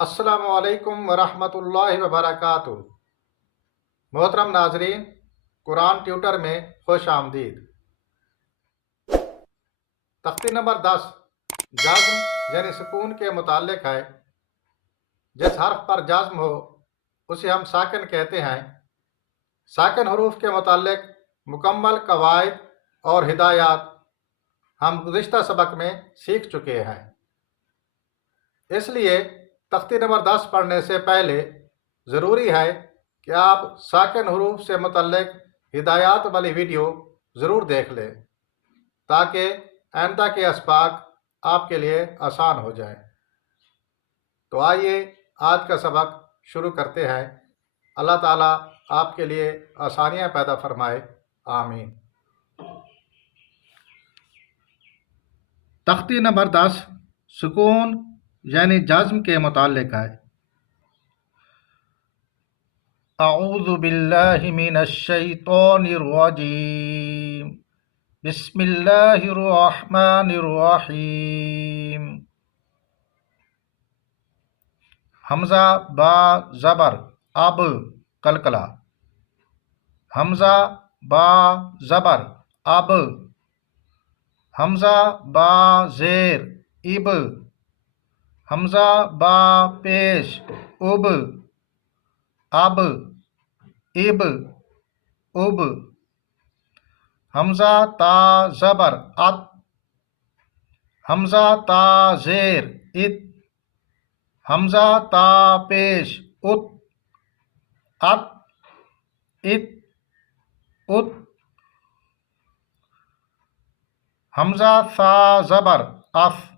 अस्सलामु अलैकुम वरहमतुल्लाहि वबरकातुहू। मोहतरम नाजरीन, कुरान ट्यूटर में खुश आमदीद। तख्ती नंबर 10 जाज़्म यानी सुकून के मुताल्लिक है। जिस हर्फ पर जाज़्म हो उसे हम साकिन कहते हैं। साकिन हरूफ के मुताल्लिक मुकम्मल कवायद और हिदायत हम गुज़िश्ता सबक में सीख चुके हैं। इसलिए तख्ती नंबर 10 पढ़ने से पहले ज़रूरी है कि आप साकिन हरूफ से मुतल्लिक हिदायत वाली वीडियो ज़रूर देख लें, ताकि आइंदा के अस्बाक आपके लिए आसान हो जाए। तो आइए आज का सबक शुरू करते हैं। अल्लाह ताला आपके लिए आसानियाँ पैदा फरमाए, आमीन। तख्ती नंबर 10 सुकून यानी जाज़्म के मुताल्लिक है। अऊज़ु बिल्लाहि मिनश शैतानिर रजीम। बिस्मिल्लाहिर रहमानिर रहीम। हमज़ा बा ज़बर अब कलकला। हमज़ा बा ज़बर अब। हमज़ा बा ज़ेर इब। हमज़ा बा पेश उब अब इब उब। हमज़ा ता ज़बर अत। हमज़ा ता ज़ेर इत। हमज़ा ता पेश उत अत इत उत। हमज़ा सा ज़बर अफ।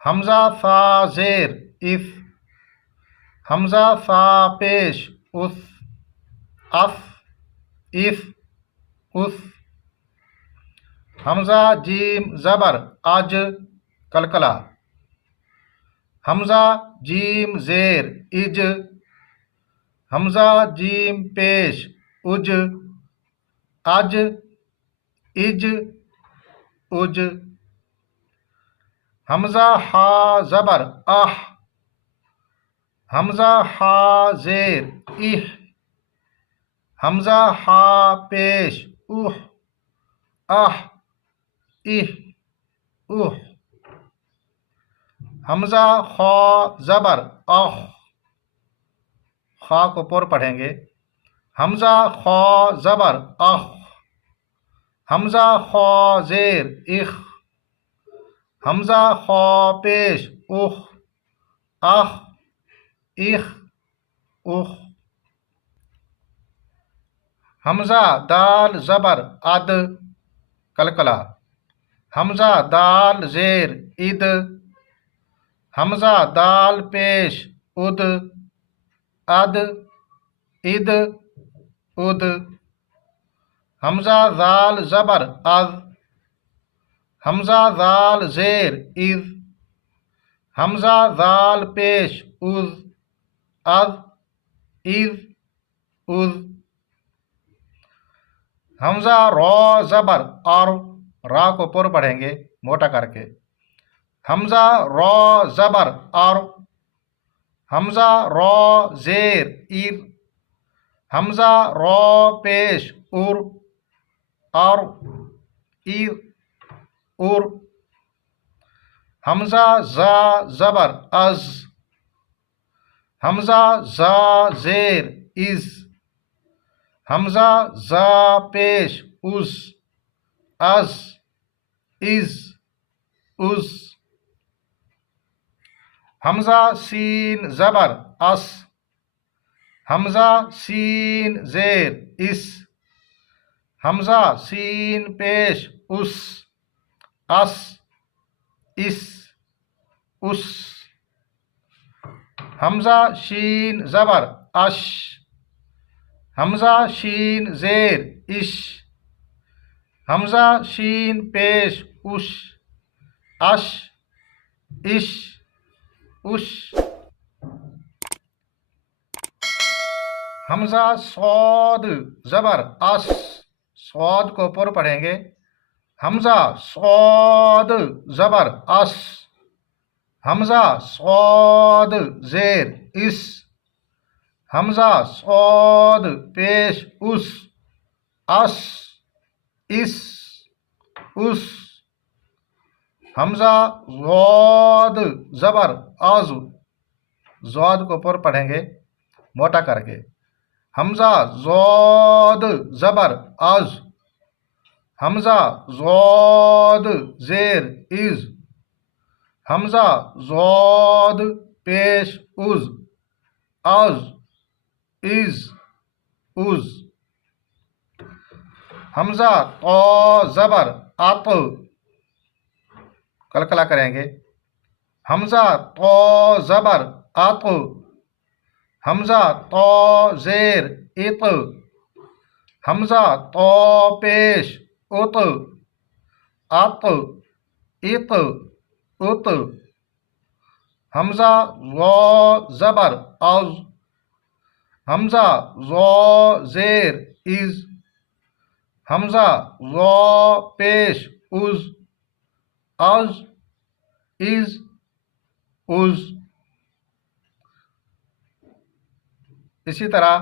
हमज़ा सा ज़ेर इफ। हमज़ा सा पेश उस अफ इफ उस। हमज़ा जीम ज़बर अज कलकला। हमज़ा जीम ज़ेर इज। हमज़ा जीम पेश उज अज इज उज। हमज़ा हा ज़बर आह। हमज़ा हा ज़ेर इह। हमज़ा हा पेश उह आह इह उह। हमज़ा खा ज़बर आह। खा को पुर पढ़ेंगे। हमज़ा खा ज़बर आह। हमज़ा खा ज़ेर इख। हमज़ा खा पेश उख आह इख उख। हमज़ा दाल ज़बर अद कलकला। हमज़ा दाल ज़ेर इद। हमज़ा दाल पेश उद अद इद उद। हमज़ा ज़ाल ज़बर अज़। हमज़ा ज़ाल ज़ेर इज़। हमज़ा ज़ाल पेश उज़ अज़ इज़ उज़। हमज़ा रॉ ज़बर और रा को पुर पढ़ेंगे मोटा करके। हमज़ा रॉ ज़बर और। हमज़ा रॉ ज़ेर इर। हमज़ा रॉ पेश उर और इर उर। हमज़ा ज़ा ज़बर अज़। हमज़ा ज़ा ज़ेर इज़। हमज़ा ज़ा पेश उस अज़ इज़ उस। हमज़ा सीन ज़बर अस। हमज़ा सीन ज़ेर इस। हमज़ा सीन पेश उस अस इस उस। हमज़ा शीन ज़बर अश। हमज़ा शीन ज़ेर इश। हमज़ा शीन पेश उश अश इश उश। हमज़ा सौद ज़बर अस। सौद को पुर पढ़ेंगे। हमज़ा सौद ज़बर अस। हमजा सौद जेर इस, हमजा सौद पेश उस, अस इस उस। हमजा ज़ौद ज़बर अज, ज़ौद को ऊपर पढ़ेंगे मोटा करके। हमजा ज़ौद ज़बर अज, हमजा ज़ौद जेर इज, हमजा ज़ौद पेश उज, अज इज उज। हमजा तो ज़बर अत, कलकला करेंगे। हमजा तो ज़बर अत, हमजा तो जेर इत, हमजा तो पेश उत, अत इत उत। हमजा ज़ो ज़बर अज, हमजा ज़ो जेर इज, हमजा ज़ो पेश उज, अज इज उज। इसी तरह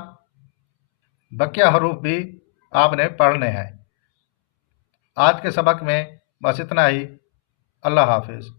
बकिया हरूफ भी आपने पढ़ने हैं। आज के सबक में बस इतना ही। अल्लाह हाफिज़।